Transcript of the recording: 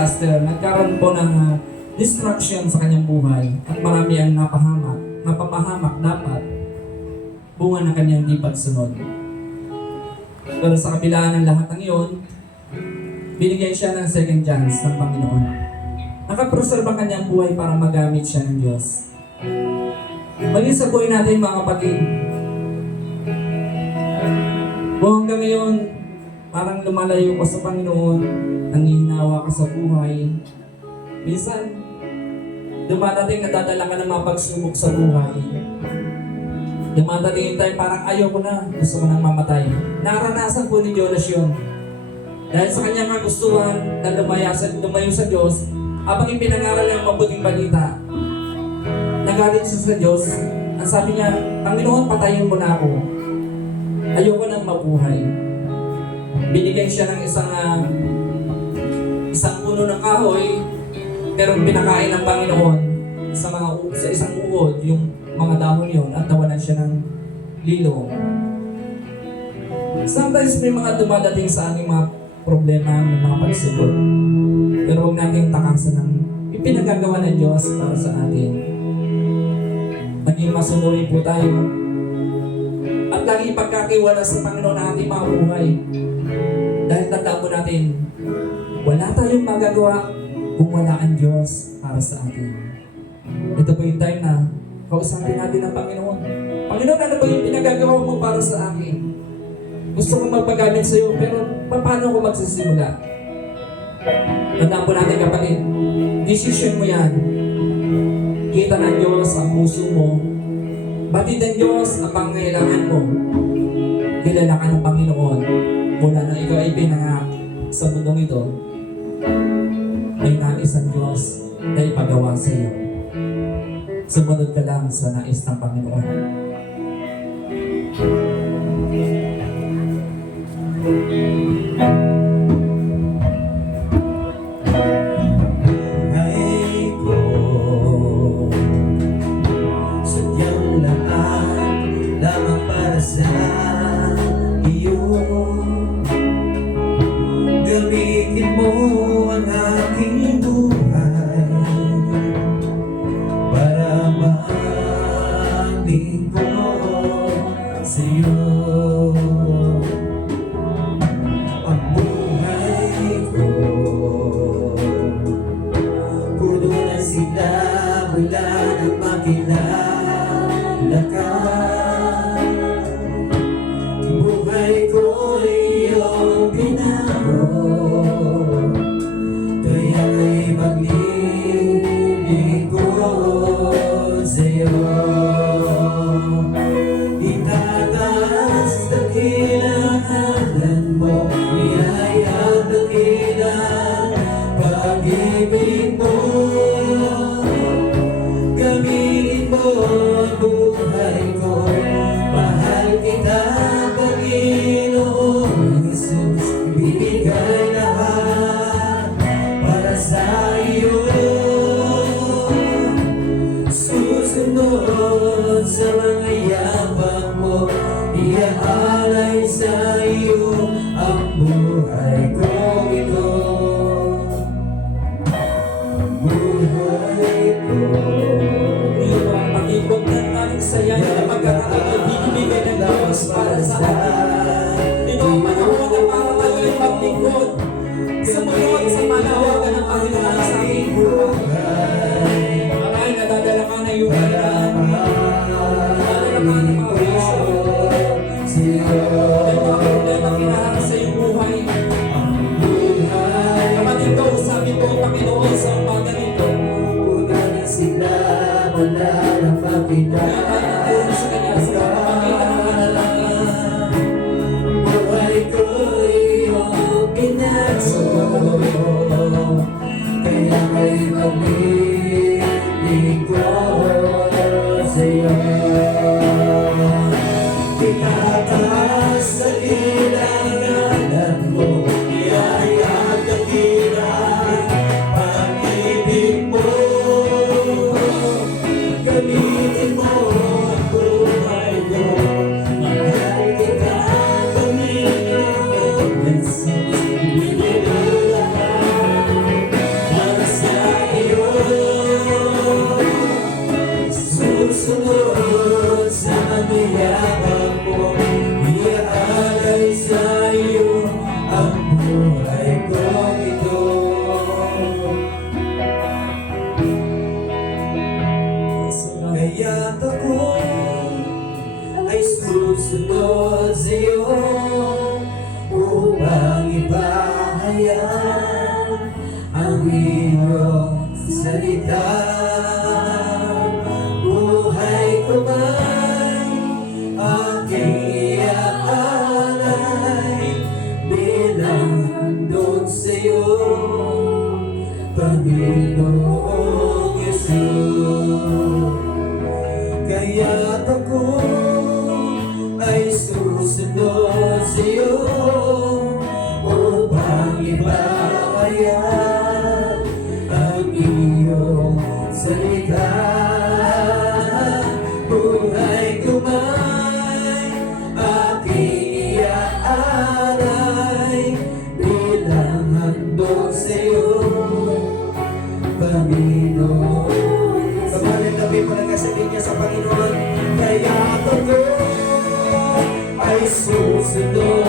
Nagkaroon po ng distraction sa kanyang buhay at marami ang napapahamak dapat bunga ng kanyang di pagsunod. Pero sa kabila ng lahat ng iyon, binigyan siya ng second chance ng Panginoon. Nakapreserve ang kanyang buhay para magamit siya ng Diyos. Maging sa buhay natin mga kapatid, kung hanggang ngayon parang lumalayo ka sa Panginoon, nanghihinawa ka sa buhay, minsan dumadating na dadala ka ng mga pagsubok sa buhay. Dumadating yung time parang ayaw ko na, gusto ko nang mamatay. Naranasan po ni Jonas yun. Dahil sa kanyang kagustuhan na lumayo sa Diyos, habang ipinangaral niya ang mabuting balita, nagalit siya sa Diyos. Ang sabi niya, Panginoon, patayin mo na ako. Ayoko nang mabuhay. Binigyan siya ng isang puno ng kahoy, pero pinakain ng Panginoon sa isang uod yung mga dahon yun at nawalan siya ng lilo. Sometimes may mga dumadating sa ating mga problema, may mga pagsubok. Pero huwag natin takasan ng ipinagagawa ng Diyos para sa atin. Maging masunurin po tayo. At lagi pagkakiwala sa Panginoon na ating mga buhay. Dahil tandaan po natin, wala tayong magagawa kung wala ang Diyos para sa atin. Ito po yung time na kausapin natin ang Panginoon. Panginoon, ano ba yung pinagagawa mo para sa akin? Gusto kong magpagamit sa iyo, pero paano ko magsisimula? Tandaan po natin kapatid, decision mo yan. Kita ng Diyos ang puso mo. Batid ng Diyos ang pangailangan mo. Kilala ka ng Panginoon. Mula nang ikaw ay pinanganak sa mundong ito, may nais ang Diyos na ipagawa sa iyo. Sumunod ka lang sa nais ng Panginoon. Buhay ko, sadyang lahat lamang para sa iyo. Gamitin mo ang aking buhay para maglingkod sa iyo. Ang buhay ko, puno na sila mula nang makilala ka. Buhay ko iyong binago, kaya ngayon ang iyong salita. Buhay ko ba'y aking iaalay bilang handog sa'yo, Panginoong Yesus. Kaya't ako ay susunod sa'yo upang ipahayag ang iyong salita. Buhay ko ba'y aking iaalay bilang handog sa'yo, Panginoon. Samahan tabi mo lang kasabihin niya sa Panginoon. Kaya ako ay susunod